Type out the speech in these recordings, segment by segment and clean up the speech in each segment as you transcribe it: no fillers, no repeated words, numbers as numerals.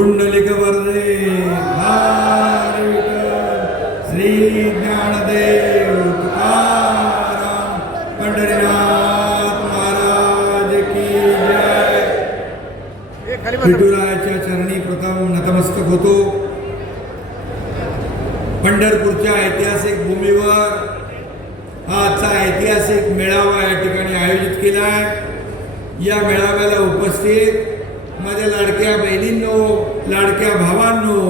पुंडलिक वरदे हरी विठ्ठल श्री ज्ञानदेव तुकाराम पंढरीनाथ महाराज की जय। विठुरायाच्या चरणी प्रथम नतमस्तक होतो। पंढरपूरच्या ऐतिहासिक भूमीवर हा आजचा ऐतिहासिक मेळावा या ठिकाणी आयोजित केला आहे। या मेळाव्याला उपस्थित माझ्या लाडक्या बहिणींनो, लाडक्या भावांनो,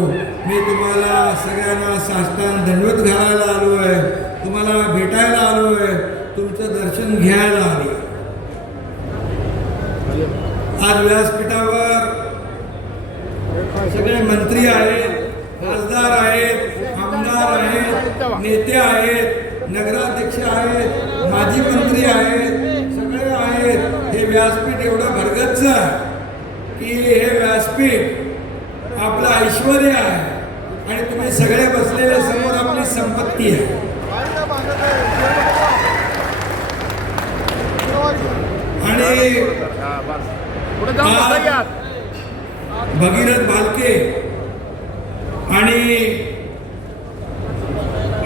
मी तुम्हाला सगळ्यांना साष्टांग दंडवत घालायला आलो आहे, तुम्हाला भेटायला आलो आहे, तुमचं दर्शन घ्यायला आलो। आज व्यासपीठावर सगळे मंत्री आहेत, खासदार आहेत, आमदार आहेत, नेते आहेत, नगराध्यक्ष आहेत, माजी मंत्री आहेत, सगळे आहेत। हे व्यासपीठ एवढं भरगच्च आहे की हे व्यासपीठ आपलं ऐश्वर्य आहे आणि तुम्ही सगळे बसलेल्या समोर आपली संपत्ती आहे। आणि भगीरथ भालके आणि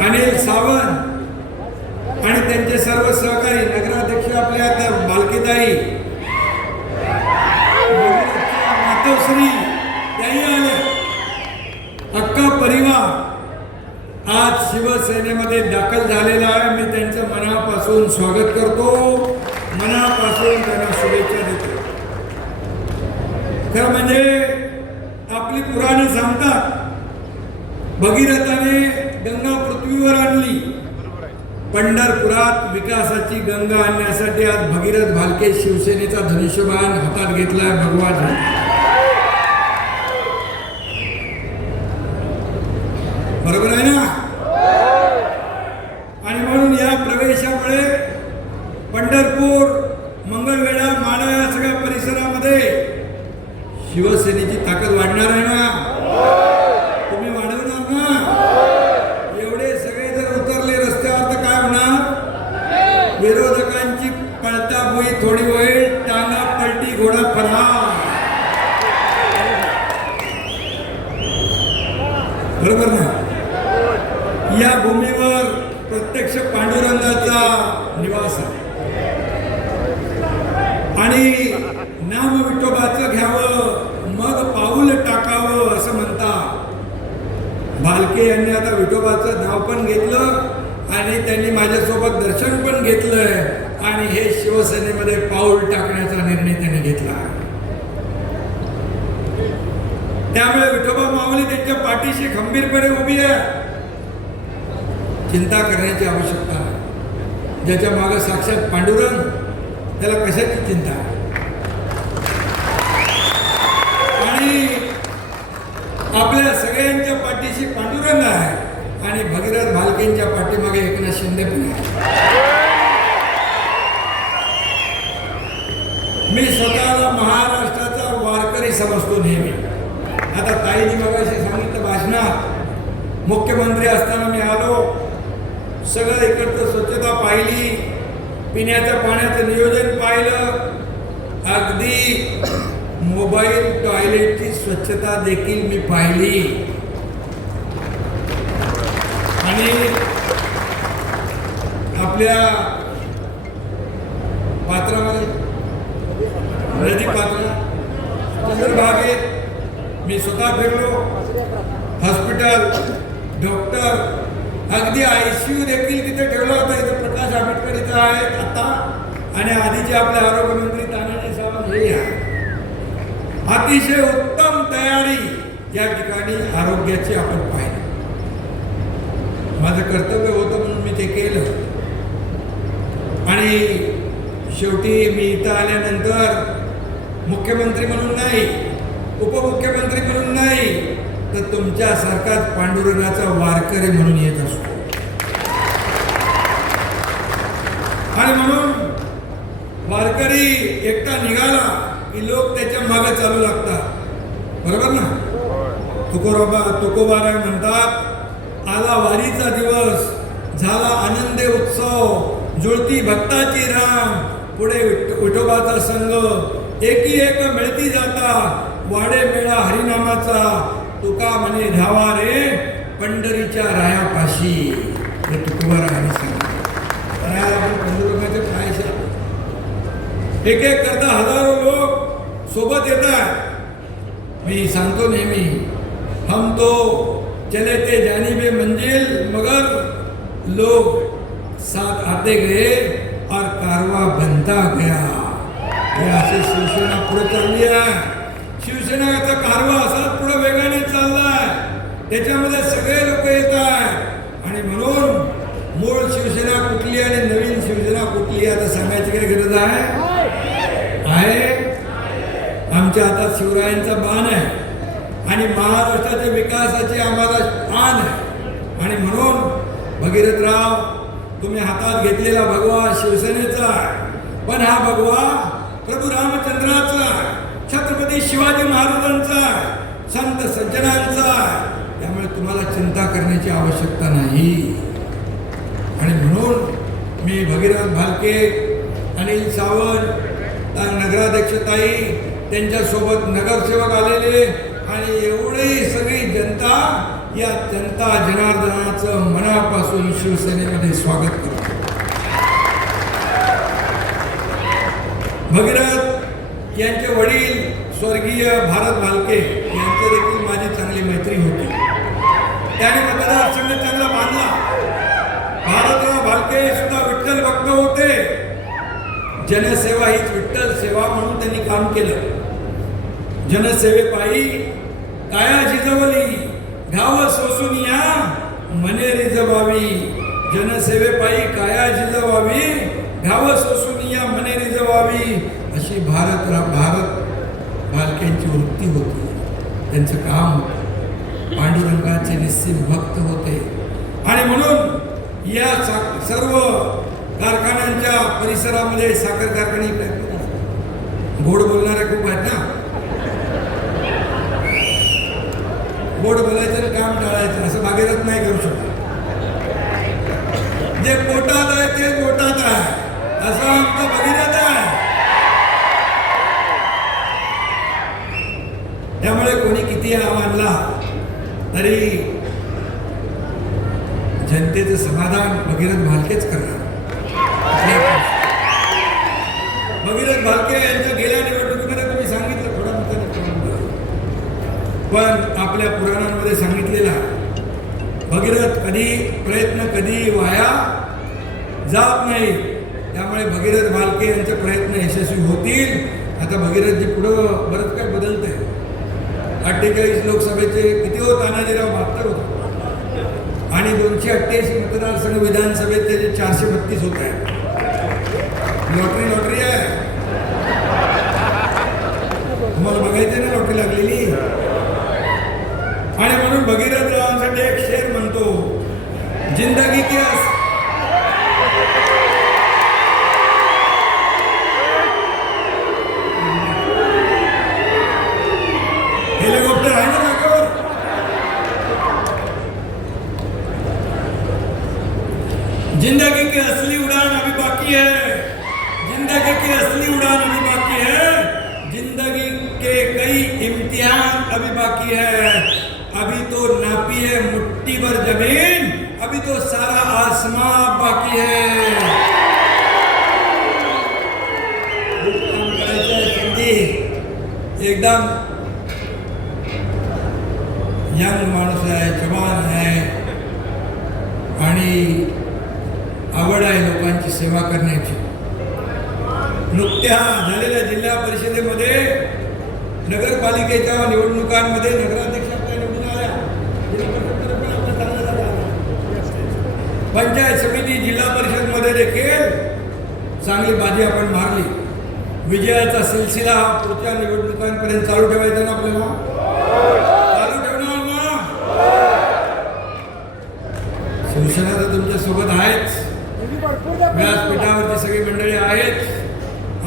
अनिल सावंत आणि त्यांचे सर्व सहकारी, नगराध्यक्ष आपल्या आता भालकेताई, मातोश्री त्याही आले, अख्खा परिवार आज शिवसेनेमध्ये दाखल झालेला आहे। मी त्यांचं मनापासून स्वागत करतो, मनापासून त्यांना शुभेच्छा देतो। खरं म्हणजे आपली पुराणे सांगतात, भगीरथाने गंगा पृथ्वीवर आणली। पंढरपुरात विकासाची गंगा आणण्यासाठी आज भगीरथ भालके शिवसेनेचा धनुष्यबाण हातात घेतलाय भगवान। बरोबर आहे ना? आणि म्हणून या प्रवेशामुळे पंढरपूर, मंगळवेढा, माढा या सगळ्या परिसरामध्ये शिवसेनेची ताकद वाढणार आहे ना? तुम्ही वाढवणार ना? एवढे सगळे जर उतरले रस्त्यावर तर काय होणार? विरोधकांची पळताबोई थोडी होईल, टांगा पलटी घोडा फरार। बरोबर ना? या भूमीवर प्रत्यक्ष पांडुरंगाचा निवास आहे आणि नाम विठोबाचं घ्यावं मग पाऊल टाकावं असं म्हणतात। भालके यांनी आता विठोबाचं नाव पण घेतलं आणि त्यांनी माझ्यासोबत दर्शन पण घेतलंय आणि हे शिवसेनेमध्ये पाऊल टाकण्याचा निर्णय त्यांनी घेतला। त्यामुळे विठोबा माऊली त्यांच्या पाठीशी खंबीरपणे उभी आहे। चिंता करण्याची आवश्यकता आहे। ज्याच्या मागे साक्षात पांडुरंग, त्याला कशाची चिंता आहे? आणि आपल्या सगळ्यांच्या पाठीशी पांडुरंग आहे आणि भगीरथ भालकेंच्या पाठीमागे एकनाथ शिंदे पण आहे। मी स्वतःला महाराष्ट्राचा वारकरी समजतो नेहमी। आता ताईंनी मगाशी सांगितलं भाषणात, मुख्यमंत्री असताना मी आलो, सगळं इकडचं स्वच्छता पाहिली, पिण्याच्या पाण्याचं नियोजन पाहिलं, अगदी मोबाईल टॉयलेटची स्वच्छता देखील मी पाहिली। आणि आपल्या पात्रामध्ये नदी पात्र चंद्रभागेत मी स्वतः फिरलो। हॉस्पिटल, डॉक्टर, अगदी ICU देखील तिथे ठेवला होता। इथे प्रकाश आंबेडकर इथं आहेत आता आणि आधीचे आपले आरोग्यमंत्री तानाजी सावंत हे आहे। अतिशय उत्तम तयारी या ठिकाणी आरोग्याची आपण पाहिली। माझं कर्तव्य होतं म्हणून मी ते केलं आणि शेवटी मी इथं आल्यानंतर मुख्यमंत्री म्हणून नाही, उपमुख्यमंत्री म्हणून नाही, तर तुमच्यासारखाच पांडुरंगाचा वारकरी म्हणून येत असतो। आणि म्हणून वारकरी एकटा निघाला की लोक त्याच्या मागे चालू लागतात। बरोबर ना? तुकोबाराय म्हणतात, आला वारीचा दिवस, झाला आनंद उत्सव, जुळती भक्ताची रांग, पुढे विठोबाचा संघ, एकी एक मिळती जाता, वाडे मेळा हरिनामाचा, तुका म्हणे धावा रे पंढरीच्या रायापाशी. हे तुकोबारायांनी सांगितलं. रायाला आपण पंढरपुराचे पायशे एक एक करता हजारो लोक सोबत येतात. मी सांगतो नेहमी, हम तो चले थे जानिबे मंजिल मगर लोग साथ आते गए और कारवा बनता गया. हे असे शिवसेना पुढे चालली आहे. शिवसेनेचा कारवा असाच पुढे वेगाने चाललाय. त्याच्यामध्ये सगळे लोक येत आहेत आणि म्हणून मूळ शिवसेना कुठली आणि नवीन शिवसेना कुठली आता सांगायची काही गरज आहे? आमच्या हातात शिवरायांचा बाण आहे आणि महाराष्ट्राच्या विकासाची आम्हाला आण आहे. आणि म्हणून भगीरथराव, तुम्ही हातात घेतलेला भगवा शिवसेनेचा आहे, पण हा भगवा प्रभू रामचंद्राचा आहे, छत्रपती शिवाजी महाराजांचा आहे, संत सज्जनांचा आहे. त्यामुळे तुम्हाला चिंता करण्याची आवश्यकता नाही. आणि म्हणून मी भगीरथ भालके, अनिल सावंत, नगराध्यक्षताई, त्यांच्यासोबत नगरसेवक आलेले आणि एवढी सगळी जनता, या जनता जनार्दनाचं मनापासून शिवसेनेमध्ये स्वागत करतो. भगीरथ यांचे वडील स्वर्गीय भारत भालके यांची देखील माझी चांगली मैत्री होती. त्याने मतदारसंघ चांगला बांधला. भारतराव भालके सुद्धा विठ्ठल भक्त होते. जनसेवा हीच विठ्ठल सेवा म्हणून त्यांनी काम केलं. जनसेवेपायी काया जिजवली, घाव सोसून या मने रिजवावी. जनसेवेपायी काया जिजवावी, घाव सोसून या मने रिजवावी, अशी भारत भालकेंची वृत्ती होती. त्यांचं काम होतं. पांडुरंगाचे निस्सीम भक्त होते. आणि म्हणून या सर्व कारखान्यांच्या परिसरामध्ये साखर कारखाने, गोड बोलणारे खूप आहेत ना. गोड बोलायचं काम टाळायचं असं भागीरथ नाही करू शकत. जे पोटात आहे ते पोटात आहे असं आमचं भगीरथ आहे. त्यामुळे कोणी किती आव्हानला तरी जनतेचं समाधान भगीरथ भालकेच करणार. भगीरथ भालके यांच्या गेल्या निवडणुकीमध्ये तुम्ही सांगितलं, थोडा पण आपल्या पुराणांमध्ये सांगितलेला भगीरथ प्रयत्न कधी वाया जात नाही. त्यामुळे भगीरथ भालके यांचे प्रयत्न यशस्वी होतील. आता भगीरथजी पुढं बरंच काय बदलतंय. 48 लोकसभेचे किती होत? तानाजीराव 72 होत आणि 288 मतदारसंघ विधानसभेत त्याचे 432 होत आहे. लॉटरी आहे. तुम्हाला बघायचं ना लॉटरी लागलेली. आणि म्हणून भगीरथरावांसाठी एक शेर म्हणतो, जिंदगी की हेलिकॉप्टर आहे ना नाकावर. जिंदगी की असली उड़ान अभी बाकी है. जिंदगी की असली उड़ान अभी बाकी है. जिंदगी के कई इम्तिहान अभी बाकी है. अभी तो नापी है मुट्ठी भर जमीन, अभी तो सारा आसमां बाकी है. एकदम यंग माणूस आहे, जवान आहे आणि आवड आहे लोकांची सेवा करण्याची. नुकत्या झालेल्या जिल्हा परिषदेमध्ये नगरपालिकेच्या निवडणुकांमध्ये नगराध्यक्ष निवडून आल्या. पंचायत समिती, जिल्हा परिषदमध्ये देखील चांगली बाजी आपण मारली. विजयाचा सिलसिला हा पुढच्या निवडणुकांपर्यंत चालू ठेवायचा ना आपल्याला. चालू ठेवणार ना. शिवसेना तर तुमच्या सोबत आहेच, व्यासपीठावरची सगळी मंडळी आहेत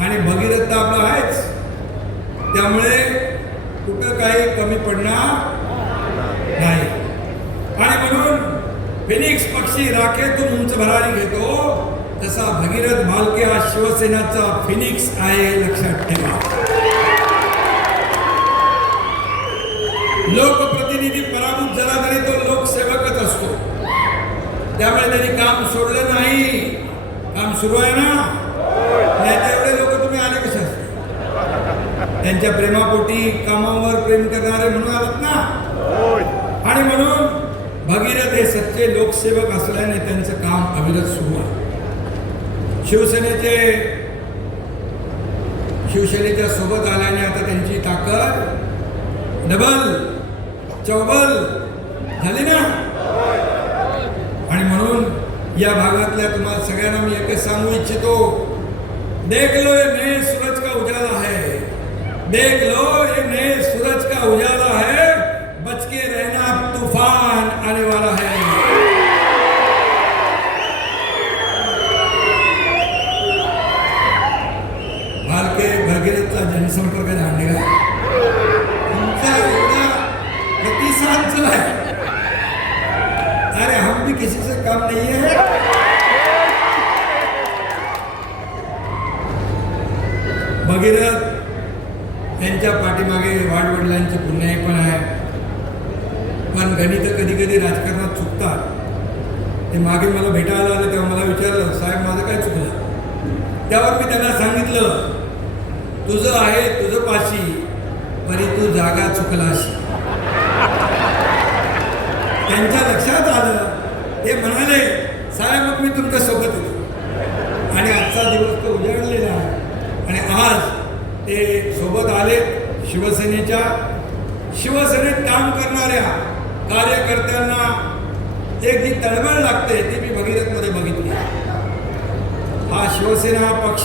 आणि भगीरथ आपला आहेच. त्यामुळे कुठं काही कमी पडणार नाही. आणि म्हणून फिनिक्स पक्षी राखेतून उंच भरारी घेतो, तसा भगीरथ भालके हा शिवसेनाचा फिनिक्स आहे, लक्षात ठेवा. लोकप्रतिनिधी पराभूत झाला तरी तो लोकसेवकच असतो. त्यामुळे त्यांनी काम सोडलं नाही. काम सुरू आहे ना. नाही एवढे लोक तुम्ही आले कसे असते? त्यांच्या प्रेमापोटी कामावर प्रेम करणारे म्हणून आलात ना. आणि म्हणून भगीरथ हे सच्चे लोकसेवक असल्याने त्यांचं काम अविरत सुरू आहे. शिवसेनेच्या सोबत आल्याने आता त्यांची ताकद डबल चौबल झाली ना. आणि म्हणून या भागातल्या तुम्हाला सगळ्यांना मी एकच सांगू इच्छितो, देख लो ये नए सूरज का उजाला है, देख लो ये नए सूरज का उजाला है, बच के रहना तूफान आने वाला है. भालके भगीरथचा जनसंपर्क जाणलेला तुमचा एवढा प्रतिसाद जो है, अरे हम भी किसी से कम नहीं है. भगीरथ त्यांच्या पाठीमागे वाडवडिलांची पुण्याई पण आहे. पण गणित कधी कधी राजकारणात चुकतात. ते मागे मला भेटायला आलं तेव्हा मला विचारलं, साहेब माझं काय चुकलं? त्यावर मी त्यांना सांगितलं, तुझं आहे तुझं पाशी, परी तू जागा चुकलाशी. त्यांच्या लक्षात आलं. ते म्हणाले, साहेब मग मी तुमच्या सोबत येतो. आणि आजचा दिवस तो उजाडलेला आहे. आणि आज ते सोबत आले. शिवसेनेत काम करणाऱ्या कार्यकर्त्यांना एक जी तळमळ लागते ती मी भगीरथमध्ये बघितली. हा शिवसेना हा पक्ष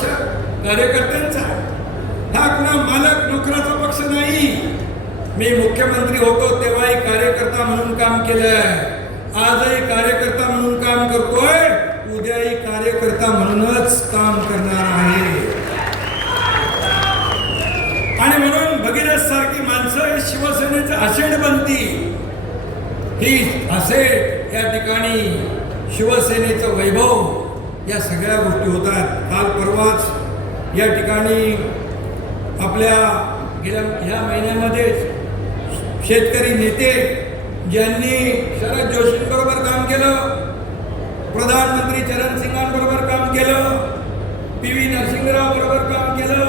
कार्यकर्त्यांचा, हा कुणा मालक नोकराचा पक्ष नाही. मी मुख्यमंत्री होतो तेव्हाही कार्यकर्ता म्हणून काम केलंय, आजही कार्यकर्ता म्हणून काम करतोय, उद्याही कार्यकर्ता म्हणूनच काम करणार आहे. आणि म्हणून भगीरथ सारखी माणसं शिवसेनेचं आषेड बनती. ही आषेड या ठिकाणी शिवसेनेचं वैभव, या सगळ्या गोष्टी होतात. काल परवाच या ठिकाणी आपल्या गेल्या ह्या महिन्यामध्ये शेतकरी नेते ज्यांनी शरद जोशींबरोबर काम केलं, प्रधानमंत्री चरण सिंगांबरोबर काम केलं, PV नरसिंहराव बरोबर काम केलं,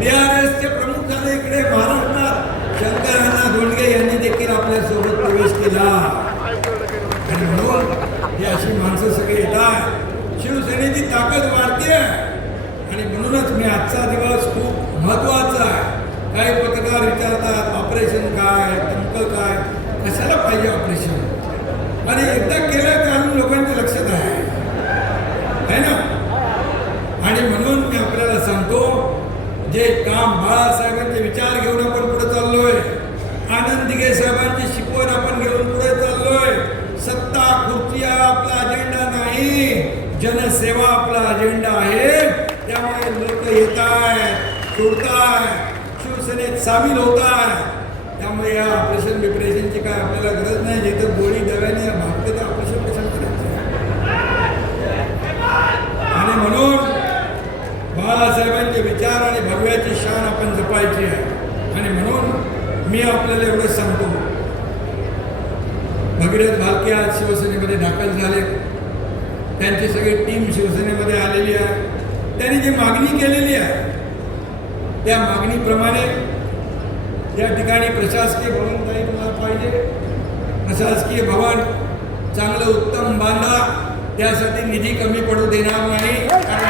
BRSचे प्रमुख झाले इकडे महाराष्ट्रात शंकरअण्णा धोंडगे यांनी देखील आपल्यासोबत प्रवेश केला. आणि म्हणून ही अशी माणसं सगळी येतात. शिवसेनेची ताकद वाढते. आणि म्हणूनच मी आजचा दिवस खूप महत्वाचा आहे. काही पत्रकार विचारतात ऑपरेशन काय, नेमकं काय, कशाला पाहिजे ऑपरेशन, आणि एकदा केलं तर अजून लोकांच्या लक्षात आहे ना. आणि म्हणून मी आपल्याला सांगतो, जे काम बाळासाहेबांचे विचार घेऊन आपण पुढे चाललोय, आनंद दिघे साहेबांची शिकवण आपण घेऊन पुढे चाललोय. सत्ता खुर्ची आपला अजेंडा नाही, जनसेवा आपला अजेंडा आहे. त्यामुळे लोक येत आहेत, सोडतायत, शिवसेनेत सामील होत आहे. त्यामुळे या ऑपरेशन बिपरेशनची काय आपल्याला गरज नाही. जिथं गोळी दव्याने भागते तर ऑपरेशन कशाला करायचं. आणि म्हणून बाळासाहेबांचे विचार आणि भव्याची शान आपण जपायची आहे. आणि म्हणून मी आपल्याला एवढंच सांगतो, भगीरथ भालके आज शिवसेनेमध्ये दाखल झाले. त्यांची सगळी टीम शिवसेनेमध्ये आलेली आहे. त्यांनी जी मागणी केलेली आहे त्या मागणीप्रमाणे या ठिकाणी प्रशासकीय भवन काही तुम्हाला पाहिजे, प्रशासकीय भवन चांगलं उत्तम बांधा. त्यासाठी निधी कमी पडू देणार नाही. कारण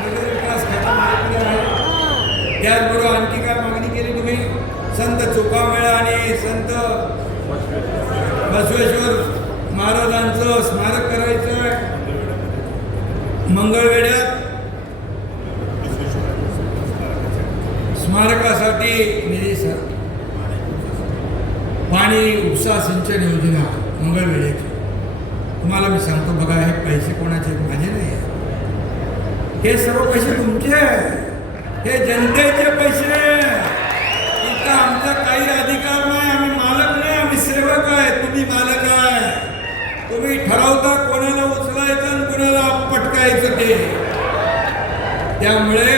नगर विकास खात्यामध्ये आहे. त्याचबरोबर आणखी काय मागणी केली तुम्ही? संत चोखामेळा आणि संत बसवेश्वर महाराजांचं स्मारक करायचं आहे. मंगळवेढ्यात स्मारकासाठी निधी सर, पाणी उपसा सिंचन योजना मंगळवेढ्याची. तुम्हाला मी सांगतो बघा, हे पैसे कोणाचे, माझे नाही. हे सर्व पैसे तुमचे आहेत, हे जनतेचे पैसे. इथं आमचा काही अधिकार नाही. आम्ही मालक नाही, आम्ही सेवक आहे. तुम्ही मालक आहे. तुम्ही ठरवता कोणाला उचलायचं आणि कोणाला पटकायचं. त्यामुळे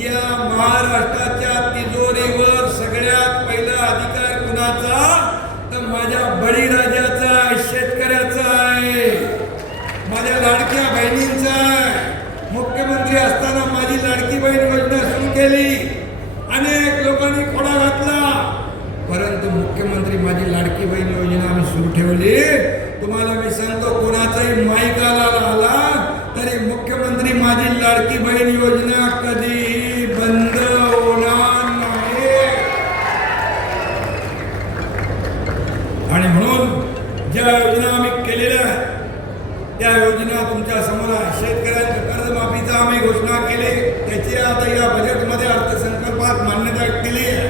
या महाराष्ट्राच्या तिजोरीवर सगळ्यात पहिला अधिकार कुणाचा, तर माझ्या बळीराजाचा आहे, शेतकऱ्याचा आहे, माझ्या लाडक्या बहिणींचा आहे. मुख्यमंत्री असताना माझी लाडकी बहीण योजना सुरू केली, अनेक लोकांनी खोडा घातला, परंतु मुख्यमंत्री माझी लाडकी बहीण योजना आम्ही सुरू ठेवली. तुम्हाला मी सांगतो, कोणाचाही माईकाला आला तरी मुख्यमंत्री माझी लाडकी बहीण योजना कधीही बंद होणार नाही. आणि म्हणून ज्या योजना आम्ही केलेल्या त्या योजना तुमच्या समोर आहे. शेतकऱ्यांच्या कर्जमाफीचा आम्ही घोषणा केली, त्याची आता या बजेटमध्ये अर्थसंकल्पात मान्यता केली आहे.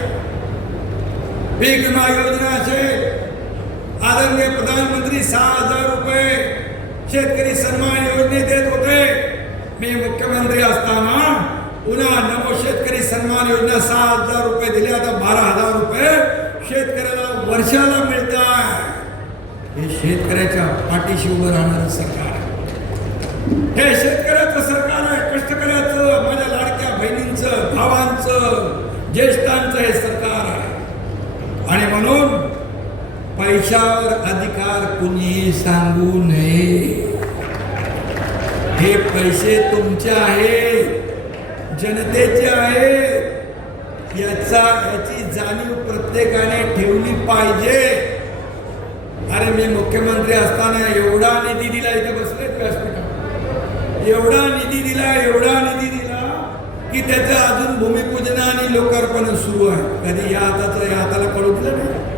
पीक विमा योजना असेल, आदरणीय प्रधानमंत्री 6,000 रुपये शेतकरी सन्मान योजने देत होते. मी मुख्यमंत्री असताना पुन्हा नमो शेतकरी सन्मान योजना 6,000 रुपये दिले, आता 12,000 रुपये शेतकऱ्याला वर्षाला मिळतात. हे शेतकऱ्याच्या पाठीशी उभं राहणारं सरकार आहे. हे शेतकऱ्याचं सरकार आहे, कष्टकऱ्याचं, माझ्या लाडक्या बहिणींचं, भावांचं, ज्येष्ठांचं हे सरकार आहे. आणि म्हणून पैशावर अधिकार कुणीही सांगू नये. हे पैसे तुमचे आहेत, जनतेचे आहेत. याची जाणीव प्रत्येकाने ठेवली पाहिजे. अरे मी मुख्यमंत्री असताना एवढा निधी दिला, इथे बसले व्यासपीठावर, एवढा निधी दिला, एवढा निधी दिला की त्याचं अजून भूमिपूजन आणि लोकार्पण सुरू आहे. कधी या हाताचं या हाताला कळू दिलं नाही.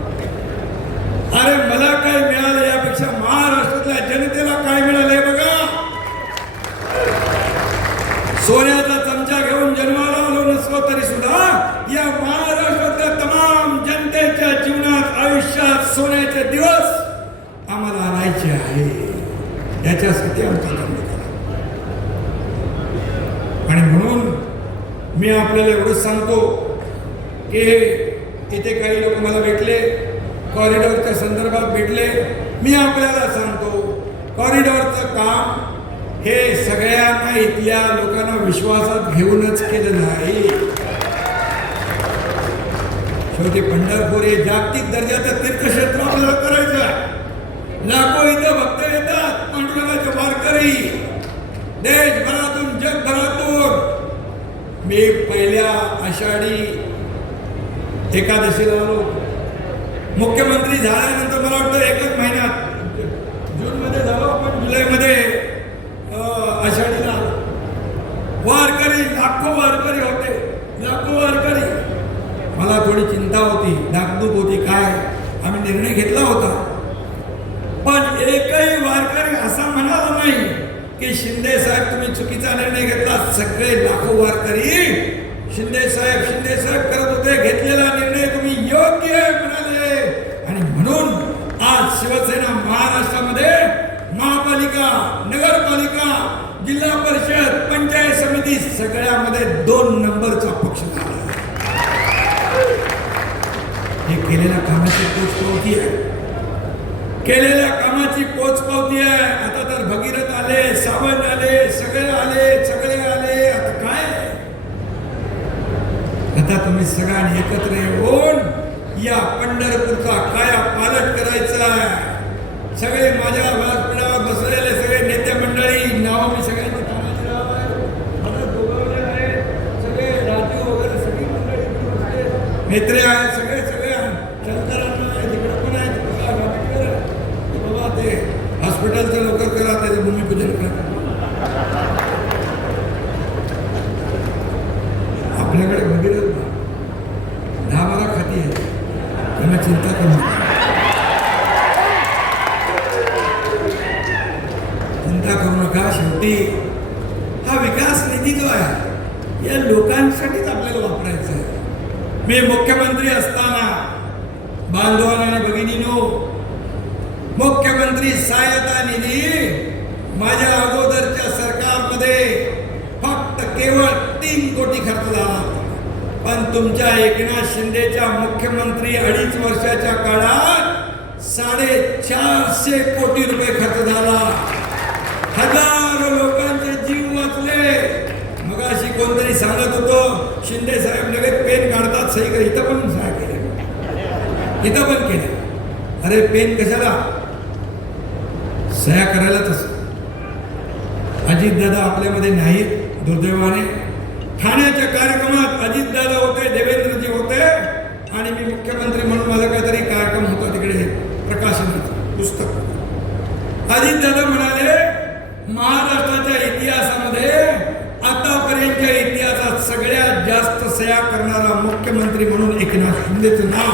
अरे मला काय मिळालं यापेक्षा महाराष्ट्रातल्या जनतेला काय मिळालंय बघा. सोन्याचा चमचा घेऊन जन्माला आलो नसलो तरी सुद्धा या महाराष्ट्रातल्या तमाम जनतेच्या जीवनात, आयुष्यात सोन्याचे दिवस आम्हाला आणायचे आहे. याच्यासाठी आमचा धन्यवाद. आणि म्हणून मी आपल्याला एवढंच सांगतो की इथे काही लोक मला भेटले, कॉरिडॉरच्या संदर्भात भेटले. मी आपल्याला सांगतो, कॉरिडॉरचं काम हे सगळ्यांना, इथल्या लोकांना विश्वासात घेऊनच केलं नाही. शेवटी पंढरपूर हे जागतिक दर्जाचं तीर्थक्षेत्र आपल्याला करायचं. लाखो इथं भक्त येतात, पांडुरंगाचे वारकरी, देशभरातून जगभरातून. मी पहिल्या आषाढी एकादशीला आलो. मुख्यमंत्री झाल्यानंतर मला वाटतं एकच महिन्यात, जूनमध्ये झालो आपण, जुलैमध्ये आषाढीला आलो. वारकरी, लाखो वारकरी होते, लाखो वारकरी. मला थोडी चिंता होती, धाकधूक होती. काय आम्ही निर्णय घेतला होता, पण एकही वारकरी असा म्हणाला नाही की शिंदे साहेब तुम्ही चुकीचा निर्णय घेतला. सगळे लाखो वारकरी शिंदे साहेब करत होते, घेतलेला निर्णय तुम्ही योग्य म्हणाले. आणि म्हणून आज शिवसेना महाराष्ट्रामध्ये महापालिका, नगरपालिका, जिल्हा परिषद, पंचायत समिती सगळ्यामध्ये 2 नंबरचा पक्ष झाला. हे केलेल्या कामाची पोचपावती आहे, केलेल्या कामाची पोचपावती आहे. आता तर भगीरथ आले, सावंत आले, सगळे आले, सगळे आले. आता काय, आता तुम्ही सगळ्यांनी एकत्र येऊन या पंढरपूरचा काया पालट करायचा आहे. सगळे माझ्या व्यासपीठावर बसलेले सगळे नेते मंडळी, नाव मी सगळ्यांची तानाजीराव आहे, भरत गोगावले आहेत, सगळे राजू वगैरे सगळी मंडळी, नेत्रे आहेत, सगळे शंकरांना आहे, तिकडे पण आहेत, बाबा ते हॉस्पिटलचं लवकर करा, त्याचे भूमिपूजन करा. आपल्याकडे भगीरथ 10-12 खाती आहेत, त्यांना चिंता करू नका, चिंता करू नका. शेवटी हा विकास निधी जो आहे या लोकांसाठीच आपल्याला वापरायचा आहे. मी मुख्यमंत्री असताना बांधवांनो आणि भगिनींनो, मुख्यमंत्री सहायता निधी माझ्या अगोदरच्या सरकारमध्ये फक्त केवळ 3 कोटी खर्च झाला. पण तुमच्या एकनाथ शिंदेच्या मुख्यमंत्री 2.5 वर्षाच्या काळात 450 कोटी रुपये खर्च झाला. हजारो लोकांचे जीव वाचले. मगाशी कोणतरी सांगत होतं शिंदे साहेब लगेच पेन काढतात सही कर, इथं पण सह्या केल्या, इथं पण केल्या. अरे पेन कशाला, सह्या करायला. तसं अजितदादा आपल्यामध्ये नाहीत दुर्दैवाने. ठाण्याच्या कार्यक्रमात अजितदादा होते, देवेंद्रजी होते आणि मी मुख्यमंत्री म्हणून माझा काहीतरी कार्यक्रम होता तिकडे प्रकाशनाचं पुस्तक. अजितदादा म्हणाले महाराष्ट्राच्या इतिहासामध्ये आतापर्यंतच्या इतिहासात सगळ्यात जास्त सह्या करणारा मुख्यमंत्री म्हणून एकनाथ शिंदेचं नाव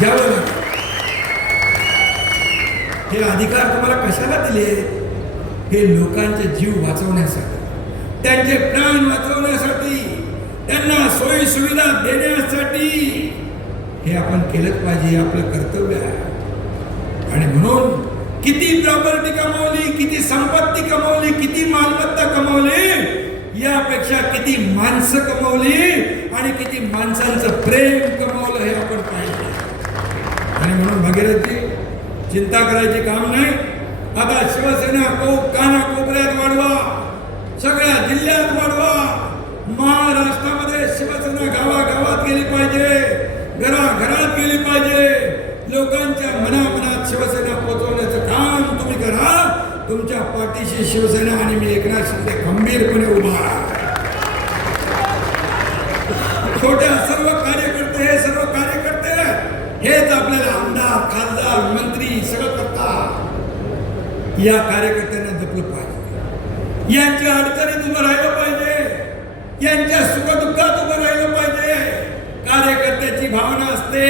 घ्यावं लागतं. हे अधिकार तुम्हाला कशाला दिले? हे लोकांचे जीव वाचवण्यासाठी, त्यांचे प्राण वाचवण्यासाठी, त्यांना सोयी सुविधा देण्यासाठी. हे आपण केलंच पाहिजे, आपलं कर्तव्य आहे. आणि म्हणून किती प्रॉपर्टी कमावली, किती संपत्ती कमावली, किती मालमत्ता कमावली, यापेक्षा किती माणसं कमावली आणि किती माणसांचं प्रेम कमावलं हे आपण पाहिजे. आणि म्हणून भगीरथजी चिंता करायची काम नाही. आता शिवसेना कानाकोपऱ्यात वाढवा, सगळ्या जिल्ह्यात वाढवा. महाराष्ट्रामध्ये शिवसेना गावागावात गेली पाहिजे, घराघरात गेली पाहिजे. लोकांच्या मनामनात शिवसेना पोहोचवण्याचं काम तुम्ही करा. तुमच्या पाठीशी शिवसेना आणि मी एकनाथ शिंदे खंबीरपणे उभा आहे. छोट्या सर्व कार्यकर्ते, हे सर्व कार्यकर्ते हेच आपल्याला आमदार, खासदार, मंत्री सगळं करतात. या कार्यकर्त्यांना जपलं पाहिजे, यांच्या अडचणीत उभं राहिलं पाहिजे, यांच्या सुखदुःखात उभं राहिलं पाहिजे. कार्यकर्त्याची भावना असते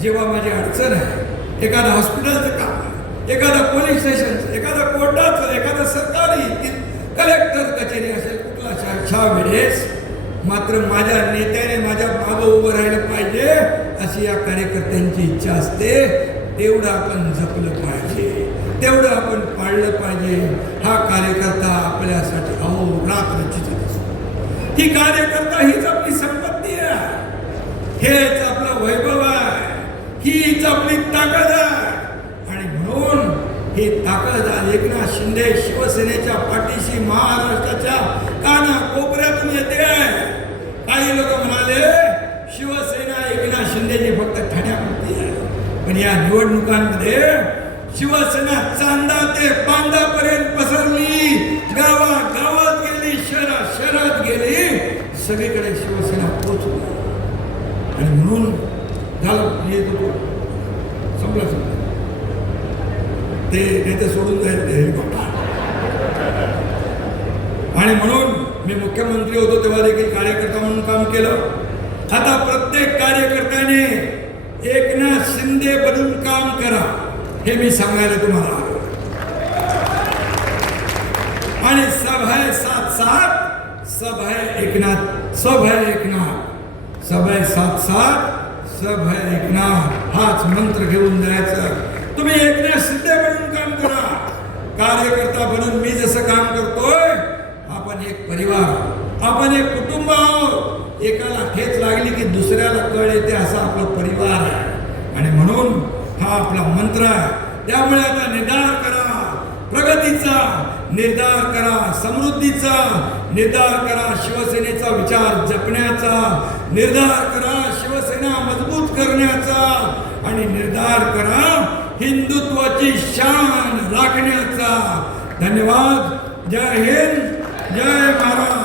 जेव्हा माझी अडचण आहे, एखादं हॉस्पिटलचं काम आहे, एखादं पोलीस स्टेशनचं, एखादं कोर्टाचं, एखादं सरकारी कलेक्टर कचेरी असेल, कुठला अशा वेळेस मात्र माझ्या नेत्याने माझ्या मागं उभं राहिलं पाहिजे अशी या कार्यकर्त्यांची इच्छा असते. तेवढं आपण जपलं पाहिजे, तेवढं आपण पाळलं पाहिजे. हा कार्यकर्ता आपल्यासाठी अहोरात्र चिंतित असतो. ही कार्यकर्ता हीच आपली संपत्ती आहे, हेच आपलं वैभव आहे, हीच आपली ताकद आहे. आणि म्हणून ही ताकद आज एकनाथ शिंदे शिवसेनेच्या पाठीशी महाराष्ट्राच्या काना कोपऱ्यातून येते आहे. काही लोक म्हणाले शिवसेना एकनाथ शिंदेची फक्त ठाण्यापुरती आहे, पण या निवडणुकांमध्ये शिवसेना चांदा ते पांदापर्यंत पसरली, गावागावात गेली, शहरात गेली, सगळीकडे शिवसेना पोहोचली. आणि म्हणून झालं येत होतो, संपलं ते नेते सोडून जाईल हेलिकॉप्टर. आणि म्हणून मी मुख्यमंत्री होतो तेव्हा देखील कार्यकर्ता म्हणून काम केलं. आता प्रत्येक कार्यकर्त्याने एकनाथ शिंदे बनून काम करा हे मी सांगायला तुम्हाला. आणि सब है साथ साथ, सब है एकनाथ, सब है एकनाथ, सब है साथ साथ, सब है एकनाथ, हाच मंत्र घेऊन जायचा. तुम्ही एकनाथ शिंदे बनून काम करा. कार्यकर्ता बनून मी जसं काम करतोय, आपण एक परिवार, आपण एक कुटुंब आहोत. एकाला ठेच लागली की दुसऱ्याला कळ येते, असा आपला परिवार आहे. आणि म्हणून हा आपला मंत्र आहे. त्यामुळे आता निर्धार करा प्रगतीचा, निर्धार करा समृद्धीचा, निर्धार करा शिवसेनेचा विचार जपण्याचा, निर्धार करा शिवसेना मजबूत करण्याचा, आणि निर्धार करा हिंदुत्वाची शान राखण्याचा. धन्यवाद. जय हिंद, जय महाराष्ट्र.